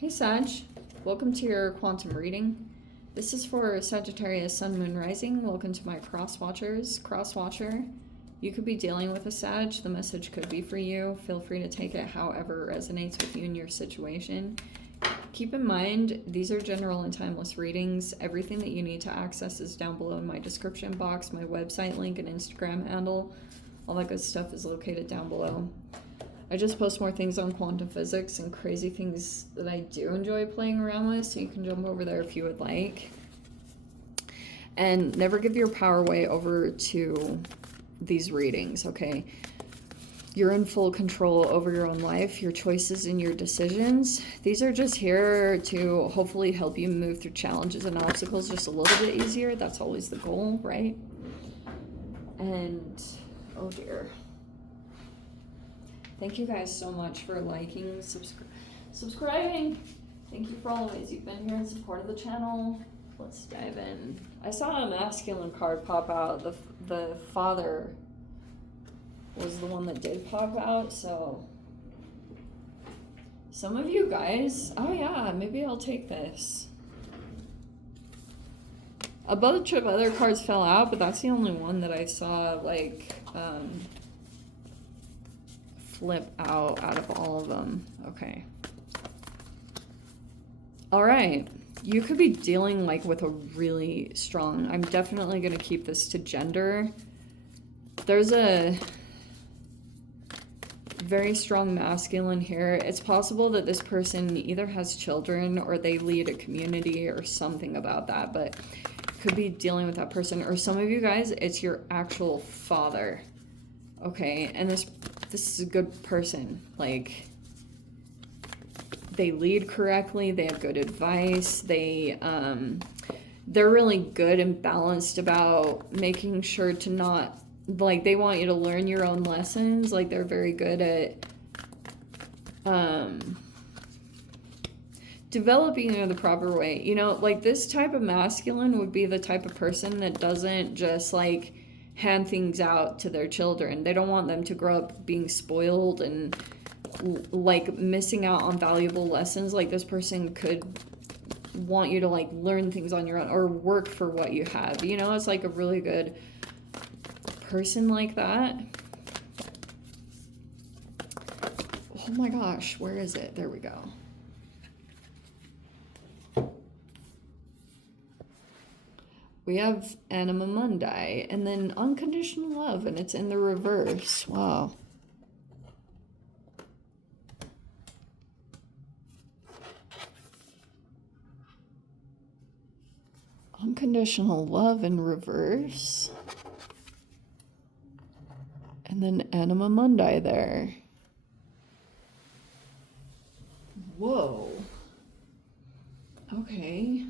Hey Sag, welcome to your quantum reading. This is for Sagittarius Sun Moon Rising. Welcome to my cross watchers. Cross watcher, you could be dealing with a Sag. The message could be for you. Feel free to take it however it resonates with you and your situation. Keep in mind, these are general and timeless readings. Everything that you need to access is down below in my description box. My website link and Instagram handle, all that good stuff is located down below. I just post more things on quantum physics and crazy things that I do enjoy playing around with, so you can jump over there if you would like. And never give your power away over to these readings, okay? You're in full control over your own life, your choices and your decisions. These are just here to hopefully help you move through challenges and obstacles just a little bit easier. That's always the goal, right? And, oh dear. Thank you guys so much for liking, subscribing. Thank you for all the ways you've been here in support of the channel. Let's dive in. I saw a masculine card pop out. The father was the one that did pop out, so some of you guys, oh yeah, maybe I'll take this. A bunch of other cards fell out, but that's the only one that I saw, like, flip out of all of them. Okay. All right. You could be dealing like with a really strong, I'm definitely going to keep this to gender. There's a very strong masculine here. It's possible that this person either has children or they lead a community or something about that, but could be dealing with that person. Or some of you guys, it's your actual father. Okay, and this is a good person. Like, they lead correctly, they have good advice, they're really good and balanced about making sure to not, like, they want you to learn your own lessons. Like, they're very good at developing you in the proper way. You know, like, this type of masculine would be the type of person that doesn't just, like, hand things out to their children. They don't want them to grow up being spoiled and like missing out on valuable lessons. Like, this person could want you to like learn things on your own or work for what you have. You know, it's like a really good person like that. Oh my gosh, where is it? There we go. We have Anima Mundi, and then Unconditional Love, and it's in the reverse. Wow. Unconditional Love in reverse. And then Anima Mundi there. Whoa. Okay.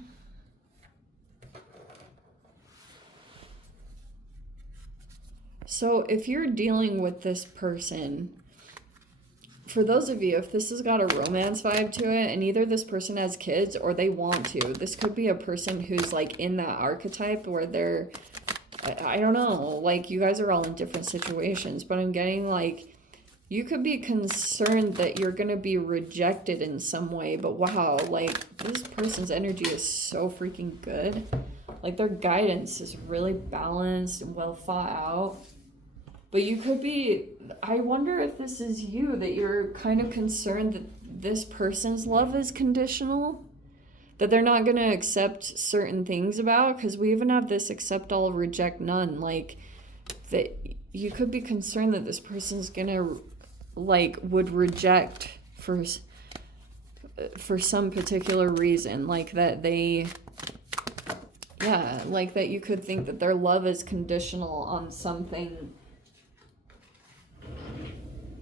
So if you're dealing with this person, for those of you, if this has got a romance vibe to it, and either this person has kids or they want to, this could be a person who's like in that archetype where they're, I don't know, like you guys are all in different situations, but I'm getting like, you could be concerned that you're going to be rejected in some way, but wow, like this person's energy is so freaking good. Like their guidance is really balanced and well thought out. But you could be, I wonder if this is you, that you're kind of concerned that this person's love is conditional, that they're not going to accept certain things about, because we even have this accept all, reject none. Like, that you could be concerned that this person's going to, like, would reject for some particular reason. Like, that they, yeah, like that you could think that their love is conditional on something.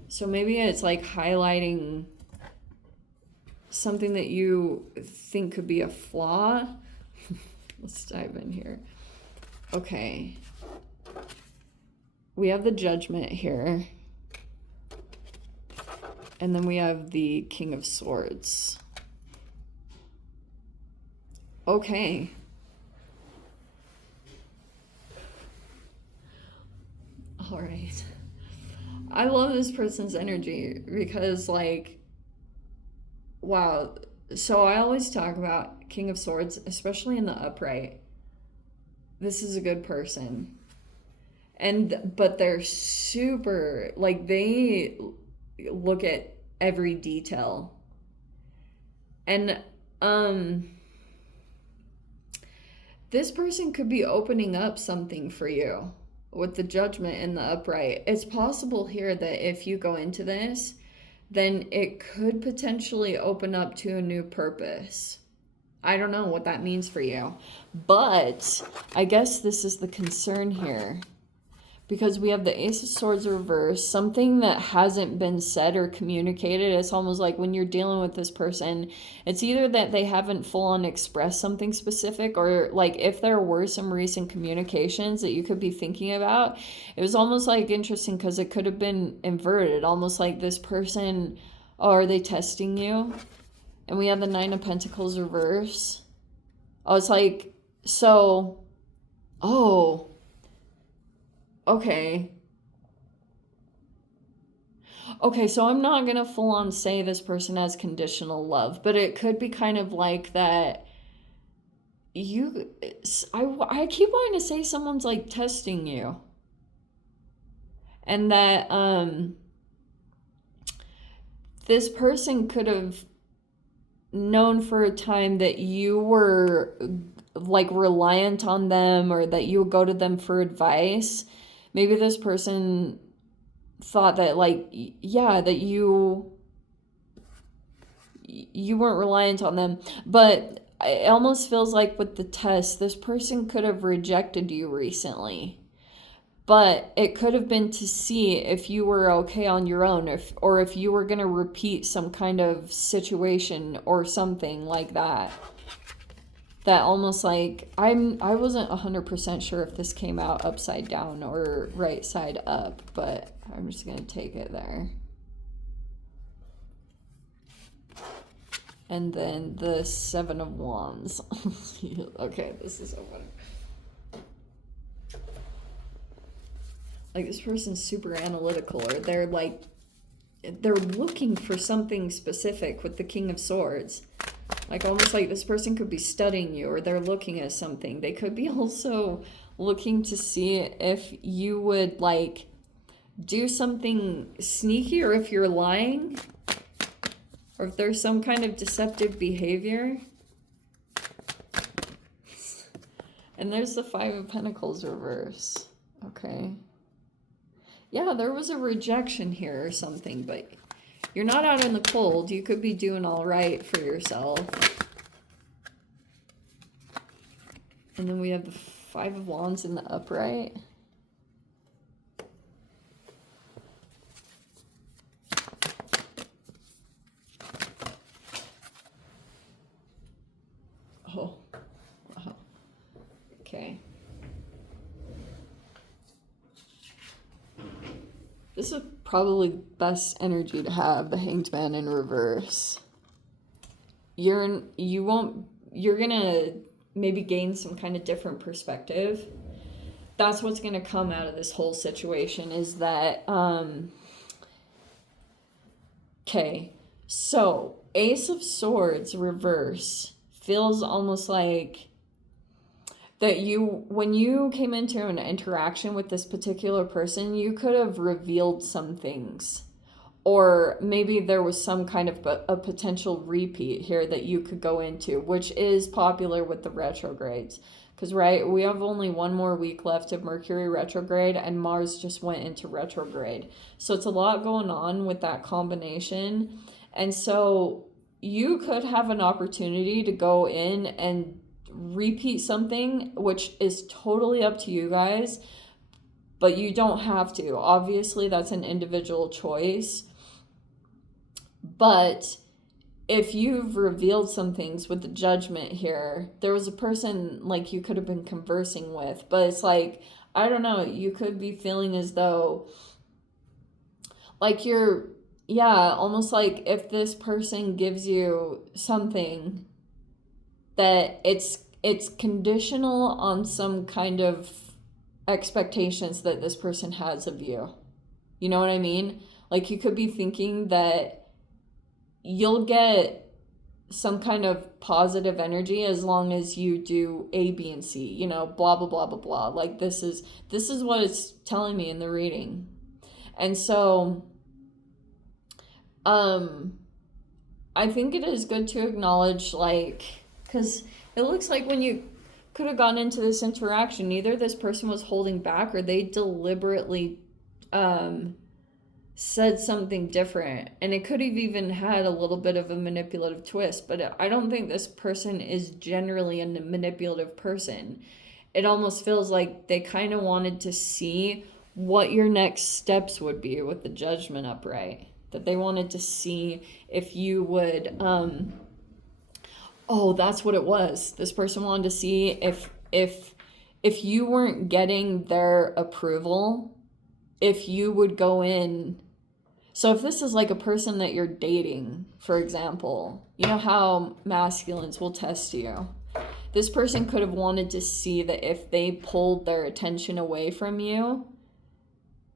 So maybe it's like highlighting something that you think could be a flaw. Let's dive in here. Okay. We have the Judgment here. And then we have the King of Swords. Okay. All right. I love this person's energy because, like, wow, So I always talk about King of Swords, especially in the upright. This is a good person. But they're super, like, they look at every detail. And this person could be opening up something for you with the Judgment in the upright. It's possible here that if you go into this, then it could potentially open up to a new purpose. I don't know what that means for you, but I guess this is the concern here. Because we have the Ace of Swords reversed, something that hasn't been said or communicated. It's almost like when you're dealing with this person, it's either that they haven't full on expressed something specific, or like if there were some recent communications that you could be thinking about, it was almost like interesting because it could have been inverted, almost like this person, oh, are they testing you? And we have the Nine of Pentacles reverse. Oh, it's like, so, oh, okay. Okay, so I'm not going to full on say this person has conditional love, but it could be kind of like that I keep wanting to say someone's like testing you. And that this person could have known for a time that you were like reliant on them, or that you would go to them for advice. Maybe this person thought that, like, yeah, that you weren't reliant on them. But it almost feels like with the test, this person could have rejected you recently. But it could have been to see if you were okay on your own, or if you were going to repeat some kind of situation or something like that. That almost like, I wasn't 100% sure if this came out upside down or right side up, but I'm just going to take it there. And then the Seven of Wands. Okay, this is so funny. Like, this person's super analytical, or they're looking for something specific with the King of Swords. Like, almost like this person could be studying you, or they're looking at something. They could be also looking to see if you would, like, do something sneaky, or if you're lying, or if there's some kind of deceptive behavior. And there's the Five of Pentacles reverse. Okay. Yeah, there was a rejection here or something, but you're not out in the cold. You could be doing all right for yourself. And then we have the Five of Wands in the upright. Oh, wow. Okay. This is probably the best energy to have, the Hanged Man in reverse. You're gonna maybe gain some kind of different perspective. That's what's gonna come out of this whole situation, is that okay, so Ace of Swords reverse feels almost like that when you came into an interaction with this particular person, you could have revealed some things. Or maybe there was some kind of a potential repeat here that you could go into, which is popular with the retrogrades. Because, right, we have only one more week left of Mercury retrograde, and Mars just went into retrograde. So it's a lot going on with that combination. And so you could have an opportunity to go in and repeat something, which is totally up to you guys, but you don't have to. Obviously, that's an individual choice. But if you've revealed some things with the Judgment here, there was a person like you could have been conversing with, but it's like, I don't know, you could be feeling as though like almost like if this person gives you something, that it's conditional on some kind of expectations that this person has of you. You know what I mean? Like, you could be thinking that you'll get some kind of positive energy as long as you do A, B, and C, you know, blah, blah, blah, blah, blah. Like this is what it's telling me in the reading. And so, I think it is good to acknowledge, like, because it looks like when you could have gone into this interaction, either this person was holding back or they deliberately said something different, and it could have even had a little bit of a manipulative twist, but I don't think this person is generally a manipulative person. It almost feels like they kind of wanted to see what your next steps would be with the Judgment upright, that they wanted to see if you would oh, that's what it was. This person wanted to see if you weren't getting their approval, if you would go in. So if this is like a person that you're dating, for example, you know how masculines will test you. This person could have wanted to see that if they pulled their attention away from you,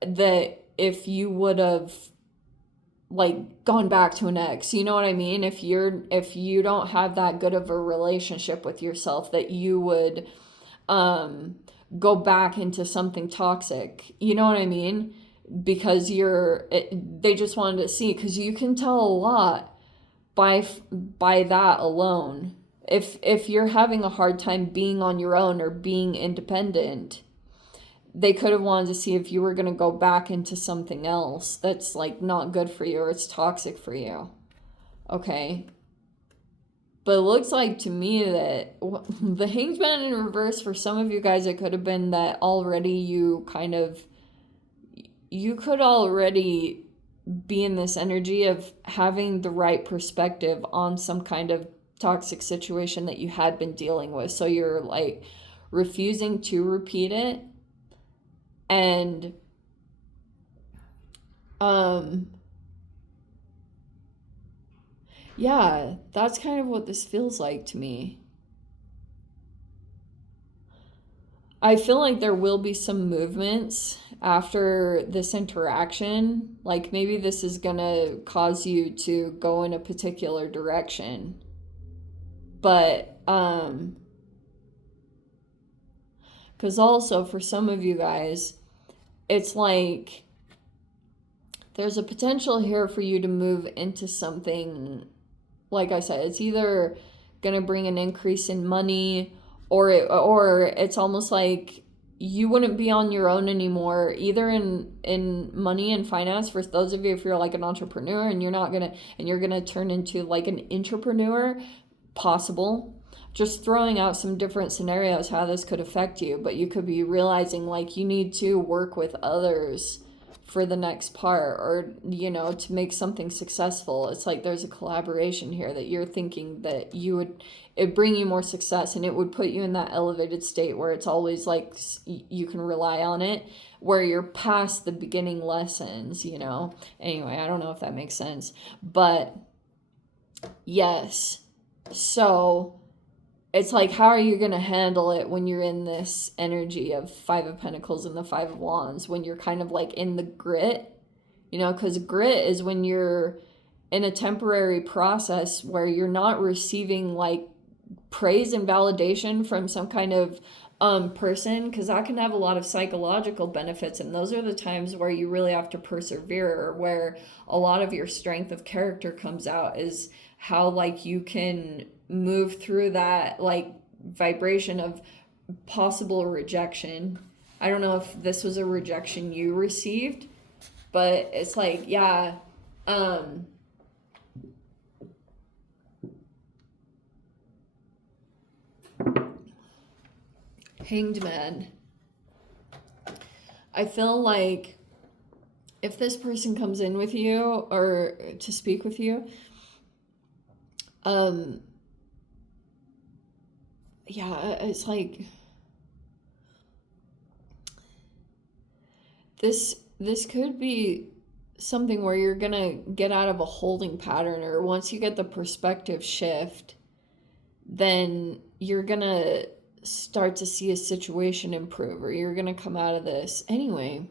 that if you would have like gone back to an ex, you know what I mean? If you don't have that good of a relationship with yourself, that you would go back into something toxic, you know what I mean? Because they just wanted to see, because you can tell a lot by that alone. If you're having a hard time being on your own or being independent, they could have wanted to see if you were going to go back into something else that's like not good for you or it's toxic for you. Okay. But it looks like to me that the Hanged Man in reverse, for some of you guys, it could have been that already you could already be in this energy of having the right perspective on some kind of toxic situation that you had been dealing with. So you're like refusing to repeat it. And yeah, that's kind of what this feels like to me. I feel like there will be some movements after this interaction. Like maybe this is gonna cause you to go in a particular direction. But because also for some of you guys, it's like there's a potential here for you to move into something, like I said, it's either going to bring an increase in money, or it's almost like you wouldn't be on your own anymore, either in money and finance. For those of you, if you're like an entrepreneur and you're going to turn into like an entrepreneur, possible. Just throwing out some different scenarios how this could affect you, but you could be realizing like you need to work with others for the next part, or you know, to make something successful. It's like there's a collaboration here that you're thinking that it'd bring you more success, and it would put you in that elevated state where it's always like you can rely on it, where you're past the beginning lessons, you know. Anyway, I don't know if that makes sense, but yes. So it's like, how are you going to handle it when you're in this energy of Five of Pentacles and the Five of Wands, when you're kind of like in the grit, you know, because grit is when you're in a temporary process where you're not receiving like praise and validation from some kind of person, because that can have a lot of psychological benefits, and those are the times where you really have to persevere, or where a lot of your strength of character comes out, is how like you can move through that like vibration of possible rejection. I don't know if this was a rejection you received, but it's like, yeah, Hanged Man. I feel like if this person comes in with you or to speak with you, yeah, it's like this could be something where you're gonna get out of a holding pattern, or once you get the perspective shift, then you're gonna start to see a situation improve, or you're gonna come out of this. Anyway,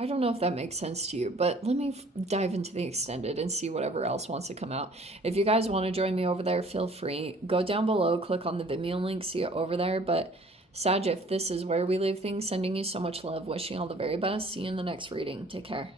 I don't know if that makes sense to you, but let me dive into the extended and see whatever else wants to come out. If you guys want to join me over there, feel free. Go down below, click on the Vimeo link, see it over there. But Sag, if this is where we leave things, sending you so much love, wishing you all the very best. See you in the next reading. Take care.